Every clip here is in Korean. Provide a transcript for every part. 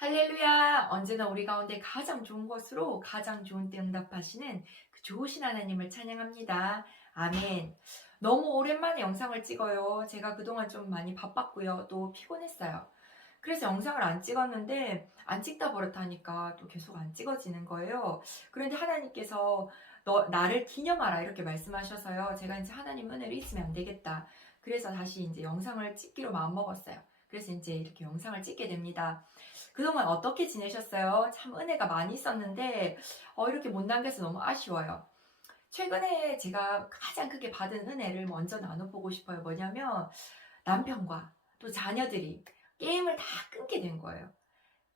할렐루야! 언제나 우리 가운데 가장 좋은 것으로 가장 좋은 때 응답하시는 그 좋으신 하나님을 찬양합니다. 아멘. 너무 오랜만에 영상을 찍어요. 제가 그동안 좀 많이 바빴고요. 또 피곤했어요. 그래서 영상을 안 찍었는데 안 찍다 버릇하니까 또 계속 안 찍어지는 거예요. 그런데 하나님께서 너 나를 기념하라 이렇게 말씀하셔서요. 제가 이제 하나님 은혜를 잊으면 안 되겠다. 그래서 다시 이제 영상을 찍기로 마음 먹었어요. 그래서 이제 이렇게 영상을 찍게 됩니다. 그동안 어떻게 지내셨어요? 참 은혜가 많이 있었는데 어, 이렇게 못 남겨서 너무 아쉬워요. 최근에 제가 가장 크게 받은 은혜를 먼저 나눠보고 싶어요. 뭐냐면 남편과 또 자녀들이 게임을 다 끊게 된 거예요.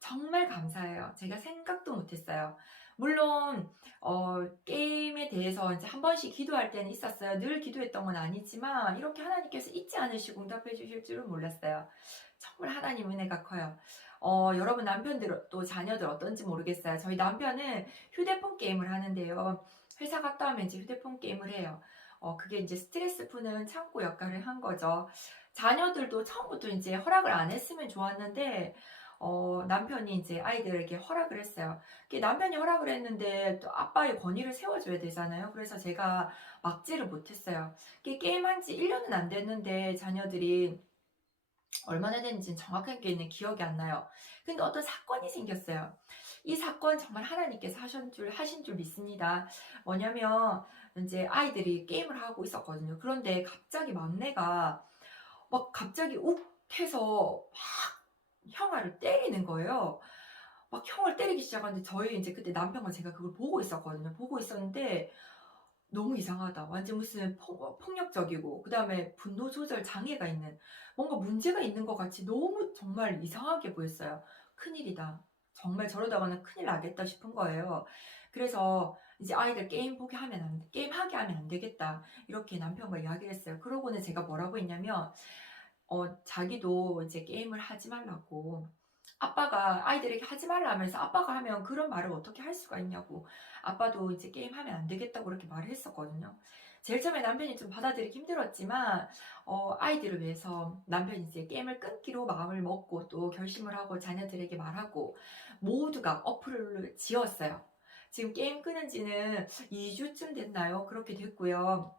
정말 감사해요. 제가 생각도 못했어요. 물론 어, 게임에 대해서 이제 한 번씩 기도할 때는 있었어요. 늘 기도했던 건 아니지만 이렇게 하나님께서 잊지 않으시고 응답해 주실 줄은 몰랐어요. 정말 하나님 은혜가 커요. 어, 여러분 남편들 또 자녀들 어떤지 모르겠어요. 저희 남편은 휴대폰 게임을 하는데요. 회사 갔다 오면 이제 휴대폰 게임을 해요. 어, 그게 이제 스트레스 푸는 창구 역할을 한 거죠. 자녀들도 처음부터 이제 허락을 안 했으면 좋았는데, 어, 남편이 이제 아이들에게 허락을 했어요. 남편이 허락을 했는데 또 아빠의 권위를 세워줘야 되잖아요. 그래서 제가 막지를 못했어요. 게임한 지 1년은 안 됐는데 자녀들이 얼마나 됐는지는 정확하게는 기억이 안 나요. 근데 어떤 사건이 생겼어요. 이 사건 정말 하나님께서 하신 줄, 하신 줄 믿습니다. 뭐냐면, 이제 아이들이 게임을 하고 있었거든요. 그런데 갑자기 막내가 막 갑자기 욱 해서 막 형아를 때리는 거예요. 막 형을 때리기 시작하는데 저희 이제 그때 남편과 제가 그걸 보고 있었거든요. 보고 있었는데 너무 이상하다. 완전 무슨 폭, 폭력적이고 그 다음에 분노 조절 장애가 있는 뭔가 문제가 있는 것 같이 너무 정말 이상하게 보였어요. 큰일이다. 정말 저러다가는 큰일 나겠다 싶은 거예요. 그래서 이제 아이들 게임 보게 하면 안 돼. 게임 하게 하면 안 되겠다. 이렇게 남편과 이야기를 했어요. 그러고는 제가 뭐라고 했냐면 어, 자기도 이제 게임을 하지 말라고. 아빠가 아이들에게 하지 말라 하면서 아빠가 하면 그런 말을 어떻게 할 수가 있냐고. 아빠도 이제 게임하면 안 되겠다고 그렇게 말을 했었거든요. 제일 처음에 남편이 좀 받아들이기 힘들었지만, 어, 아이들을 위해서 남편이 이제 게임을 끊기로 마음을 먹고 또 결심을 하고 자녀들에게 말하고 모두가 어플을 지었어요. 지금 게임 끊은 지는 2주쯤 됐나요? 그렇게 됐고요.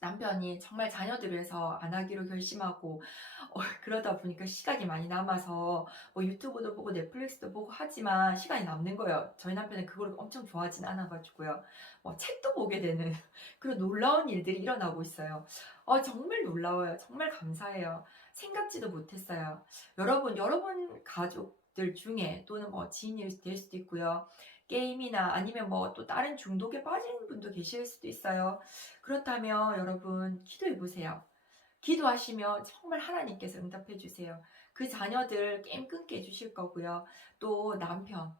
남편이 정말 자녀들을 위해서 안 하기로 결심하고 어, 그러다 보니까 시간이 많이 남아서 뭐 유튜브도 보고 넷플릭스도 보고 하지만 시간이 남는 거예요. 저희 남편은 그걸 엄청 좋아하진 않아가지고요. 뭐 책도 보게 되는 그런 놀라운 일들이 일어나고 있어요. 어, 정말 놀라워요. 정말 감사해요. 생각지도 못했어요. 여러분, 여러분 가족 들 중에 또는 뭐 지인이 될 수도 있고요. 게임이나 아니면 뭐 또 다른 중독에 빠진 분도 계실 수도 있어요. 그렇다면 여러분 기도해 보세요. 기도하시면 정말 하나님께서 응답해 주세요. 그 자녀들 게임 끊게 해주실 거고요. 또 남편,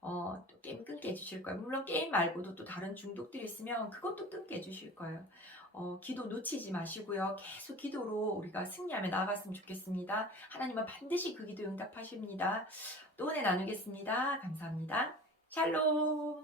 어, 또 게임 끊게 해주실 거예요. 물론 게임 말고도 또 다른 중독들이 있으면 그것도 끊게 해주실 거예요. 어, 기도 놓치지 마시고요. 계속 기도로 우리가 승리하며 나아갔으면 좋겠습니다. 하나님은 반드시 그 기도 응답하십니다. 또 은혜 나누겠습니다. 감사합니다. 샬롬!